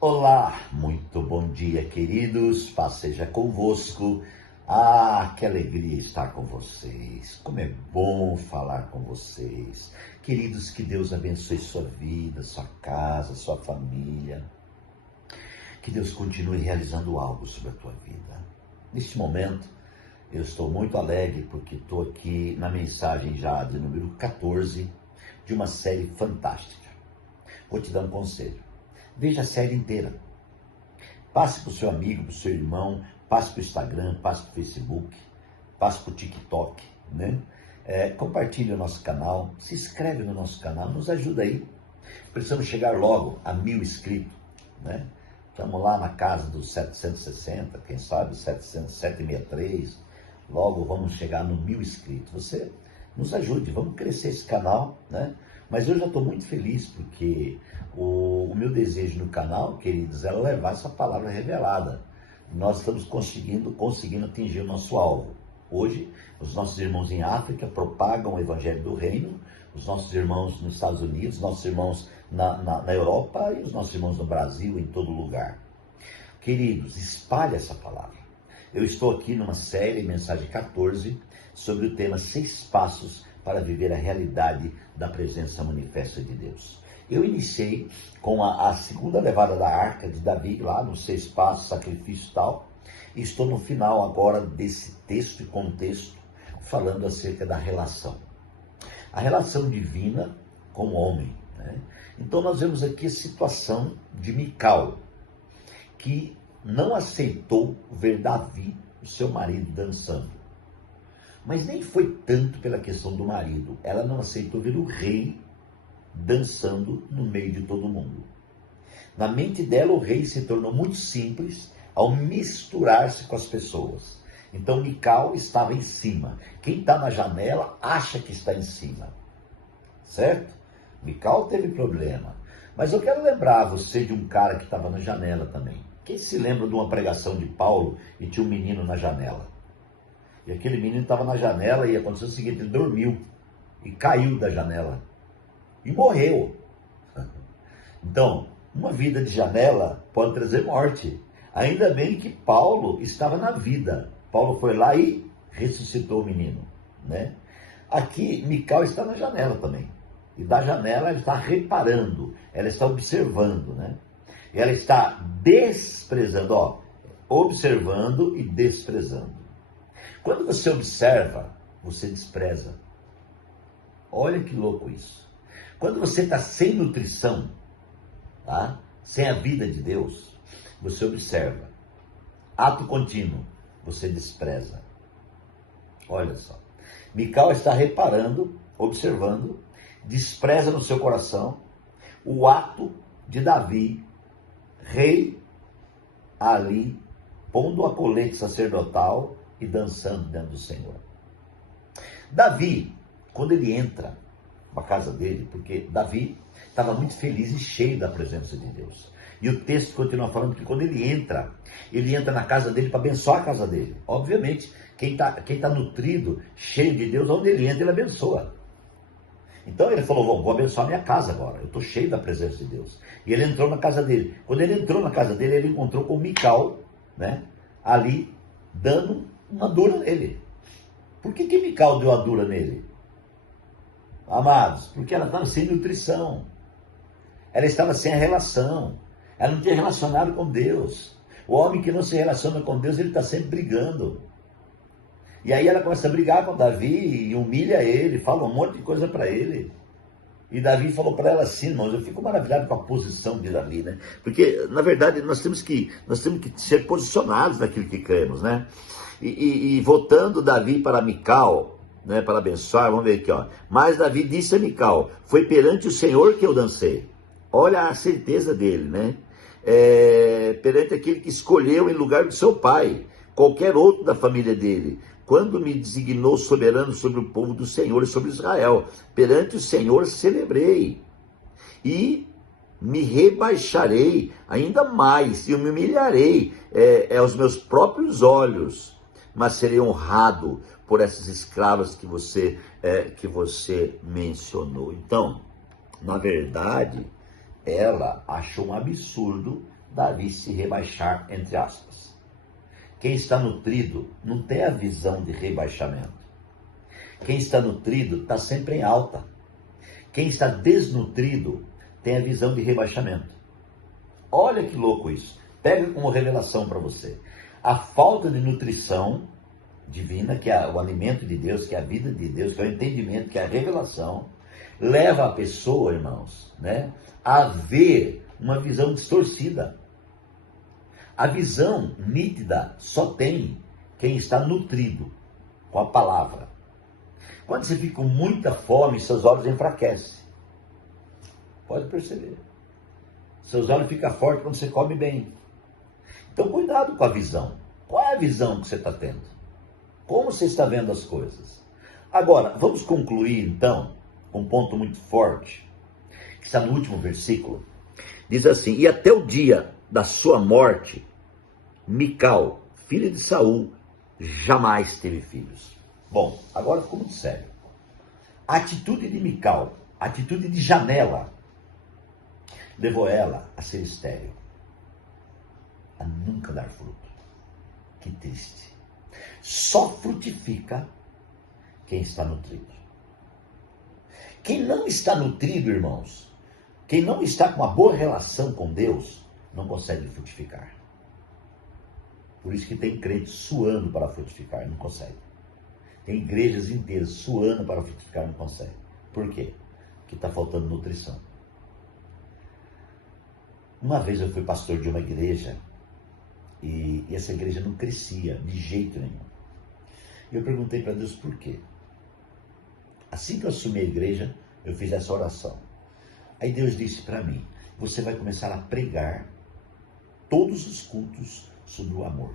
Olá, muito bom dia, queridos. Paz seja convosco. Que alegria estar com vocês. Como é bom falar com vocês. Queridos, que Deus abençoe sua vida, sua casa, sua família. Que Deus continue realizando algo sobre a tua vida. Neste momento, eu estou muito alegre porque estou aqui na mensagem já de número 14 de uma série fantástica. Vou te dar um conselho. Veja a série inteira. Passe para o seu amigo, para o seu irmão, passe para o Instagram, passe para o Facebook, passe para o TikTok, né? Compartilhe o nosso canal, se inscreve no nosso canal, nos ajuda aí. Precisamos chegar logo a 1000 inscritos, né? Estamos lá na casa dos 760, quem sabe 763. Logo vamos chegar no 1000 inscritos. Você nos ajude, vamos crescer esse canal, né? Mas eu já estou muito feliz porque o meu desejo no canal, queridos, é levar essa palavra revelada. Nós estamos conseguindo atingir o nosso alvo. Hoje, os nossos irmãos em África propagam o Evangelho do Reino, os nossos irmãos nos Estados Unidos, os nossos irmãos na Europa e os nossos irmãos no Brasil, em todo lugar. Queridos, espalhe essa palavra. Eu estou aqui numa série, mensagem 14, sobre o tema 6 passos para viver a realidade da presença manifesta de Deus. Eu iniciei com a segunda levada da arca de Davi, lá nos 6 passos, sacrifício e tal, e estou no final agora desse texto e contexto, falando acerca da relação. A relação divina com o homem, né? Então nós vemos aqui a situação de Mical, que não aceitou ver Davi, o seu marido, dançando. Mas nem foi tanto pela questão do marido. Ela não aceitou ver o rei dançando no meio de todo mundo. Na mente dela, o rei se tornou muito simples ao misturar-se com as pessoas. Então, Mical estava em cima. Quem está na janela acha que está em cima. Certo? Mical teve problema. Mas eu quero lembrar você de um cara que estava na janela também. Quem se lembra de uma pregação de Paulo e tinha um menino na janela? E aquele menino estava na janela e aconteceu o seguinte, ele dormiu e caiu da janela e morreu. Então, uma vida de janela pode trazer morte. Ainda bem que Paulo estava na vida. Paulo foi lá e ressuscitou o menino, né? Aqui, Mical está na janela também. E da janela ela está reparando, ela está observando, né? E ela está desprezando, observando e desprezando. Quando você observa, você despreza. Olha que louco isso. Quando você está sem nutrição, tá? Sem a vida de Deus, você observa. Ato contínuo, você despreza. Olha só. Mical está reparando, observando, despreza no seu coração o ato de Davi, rei, ali, pondo a colete sacerdotal e dançando dentro do Senhor. Davi, quando ele entra na casa dele, porque Davi estava muito feliz e cheio da presença de Deus. E o texto continua falando que quando ele entra na casa dele para abençoar a casa dele. Obviamente, quem tá nutrido, cheio de Deus, onde ele entra, ele abençoa. Então ele falou, vou abençoar minha casa agora, eu estou cheio da presença de Deus. E ele entrou na casa dele. Quando ele entrou na casa dele, ele encontrou com Mical, né, ali, dando uma dura nele. Por que Mical deu a dura nele? Amados, porque ela estava sem nutrição. Ela estava sem a relação. Ela não tinha relacionado com Deus. O homem que não se relaciona com Deus, ele está sempre brigando. E aí ela começa a brigar com Davi e humilha ele, fala um monte de coisa para ele. E Davi falou para ela assim, irmãos, eu fico maravilhado com a posição de Davi, né? Porque, na verdade, nós temos que ser posicionados naquilo que cremos, né? E voltando Davi para Mical, né, para abençoar, vamos ver aqui, ó. Mas Davi disse a Mical, foi perante o Senhor que eu dancei. Olha a certeza dele, né? Perante aquele que escolheu em lugar do seu pai, qualquer outro da família dele, quando me designou soberano sobre o povo do Senhor e sobre Israel. Perante o Senhor celebrei, e me rebaixarei ainda mais, e eu me humilharei aos meus próprios olhos, mas serei honrado por essas escravas que você mencionou. Então, na verdade, ela achou um absurdo Davi se rebaixar, entre aspas. Quem está nutrido não tem a visão de rebaixamento. Quem está nutrido está sempre em alta. Quem está desnutrido tem a visão de rebaixamento. Olha que louco isso. Pega como revelação para você. A falta de nutrição divina, que é o alimento de Deus, que é a vida de Deus, que é o entendimento, que é a revelação, leva a pessoa, irmãos, né, a ver uma visão distorcida. A visão nítida só tem quem está nutrido com a palavra. Quando você fica com muita fome, seus olhos enfraquecem. Pode perceber. Seus olhos ficam fortes quando você come bem. Então, cuidado com a visão. Qual é a visão que você está tendo? Como você está vendo as coisas? Agora, vamos concluir, então, com um ponto muito forte, que está no último versículo. Diz assim: e até o dia da sua morte, Mical, filha de Saul, jamais teve filhos. Bom, agora ficou muito sério. A atitude de Mical, a atitude de janela, levou ela a ser estéril, a nunca dar fruto. Que triste. Só frutifica quem está nutrido. Quem não está nutrido, irmãos, quem não está com uma boa relação com Deus, não consegue frutificar. Por isso que tem crente suando para frutificar, não consegue. Tem igrejas inteiras suando para frutificar, não consegue. Por quê? Porque está faltando nutrição. Uma vez eu fui pastor de uma igreja e essa igreja não crescia de jeito nenhum. Eu perguntei para Deus por quê. Assim que eu assumi a igreja, eu fiz essa oração. Aí Deus disse para mim: você vai começar a pregar todos os cultos sobre o amor.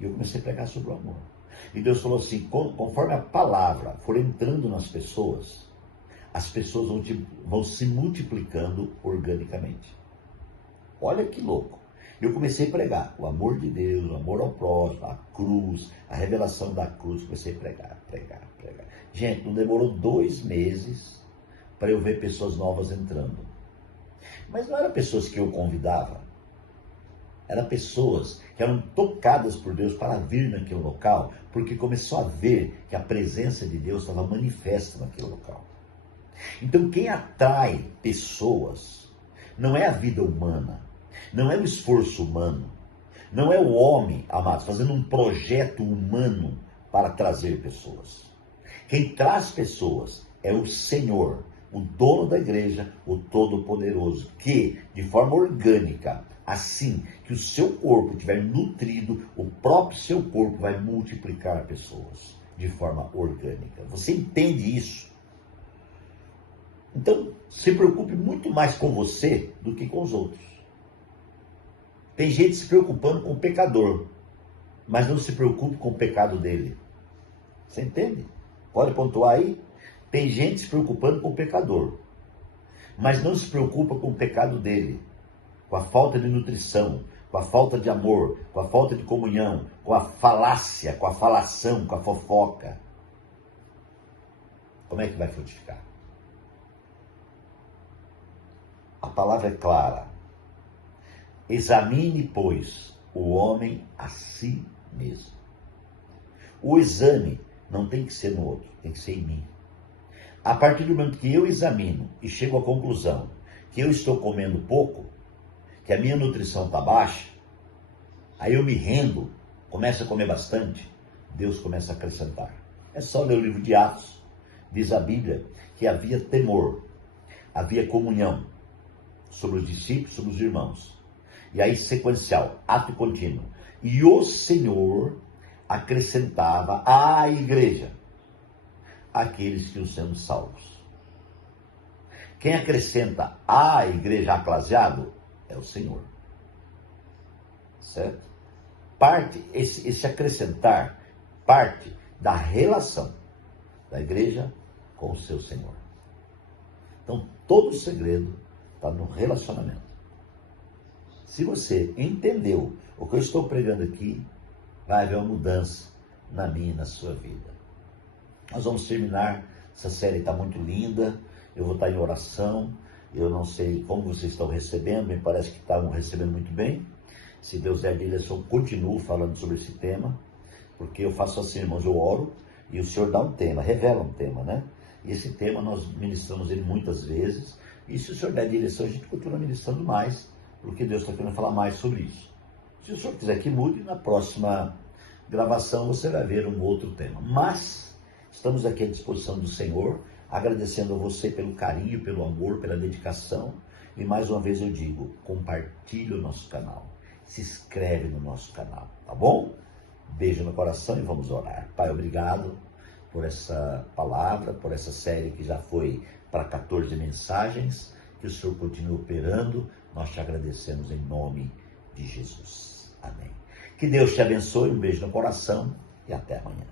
E eu comecei a pregar sobre o amor. E Deus falou assim: conforme a palavra for entrando nas pessoas, as pessoas vão se multiplicando organicamente. Olha que louco. Eu comecei a pregar o amor de Deus, o amor ao próximo, a cruz, a revelação da cruz. Comecei a pregar. Gente, não demorou 2 meses para eu ver pessoas novas entrando. Mas não eram pessoas que eu convidava. Eram pessoas que eram tocadas por Deus para vir naquele local, porque começou a ver que a presença de Deus estava manifesta naquele local. Então, quem atrai pessoas não é a vida humana, não é o esforço humano, não é o homem, amados, fazendo um projeto humano para trazer pessoas. Quem traz pessoas é o Senhor, o dono da igreja, o Todo-Poderoso, que, de forma orgânica, assim que o seu corpo estiver nutrido, o próprio seu corpo vai multiplicar pessoas de forma orgânica. Você entende isso? Então, se preocupe muito mais com você do que com os outros. Tem gente se preocupando com o pecador, mas não se preocupe com o pecado dele. Você entende? Pode pontuar aí? Tem gente se preocupando com o pecador, mas não se preocupa com o pecado dele, com a falta de nutrição, com a falta de amor, com a falta de comunhão, com a falácia, com a falação, com a fofoca. Como é que vai frutificar? A palavra é clara. Examine, pois, o homem a si mesmo. O exame não tem que ser no outro, tem que ser em mim. A partir do momento que eu examino e chego à conclusão que eu estou comendo pouco, que a minha nutrição está baixa, aí eu me rendo, começo a comer bastante, Deus começa a acrescentar. É só ler o livro de Atos. Diz a Bíblia que havia temor, havia comunhão sobre os discípulos, sobre os irmãos. E aí, sequencial, ato contínuo. E o Senhor acrescentava à igreja aqueles que iam sendo salvos. Quem acrescenta à igreja, aclaseado, é o Senhor. Certo? Esse acrescentar parte da relação da igreja com o seu Senhor. Então, todo o segredo está no relacionamento. Se você entendeu o que eu estou pregando aqui, vai haver uma mudança na minha e na sua vida. Nós vamos terminar, essa série está muito linda, eu vou estar em oração, Eu não sei como vocês estão recebendo, me parece que estão recebendo muito bem. Se Deus der direção, continuo falando sobre esse tema, porque eu faço assim, irmãos, eu oro e o Senhor dá um tema, revela um tema, né? E esse tema nós ministramos ele muitas vezes, e se o Senhor der direção, a gente continua ministrando mais, porque Deus está querendo falar mais sobre isso. Se o Senhor quiser que mude, na próxima gravação você vai ver um outro tema. Mas estamos aqui à disposição do Senhor, agradecendo a você pelo carinho, pelo amor, pela dedicação. E mais uma vez eu digo, compartilhe o nosso canal, se inscreve no nosso canal, tá bom? Beijo no coração e vamos orar. Pai, obrigado por essa palavra, por essa série que já foi para 14 mensagens. Que o Senhor continue operando. Nós te agradecemos em nome de Jesus. Amém. Que Deus te abençoe. Um beijo no coração e até amanhã.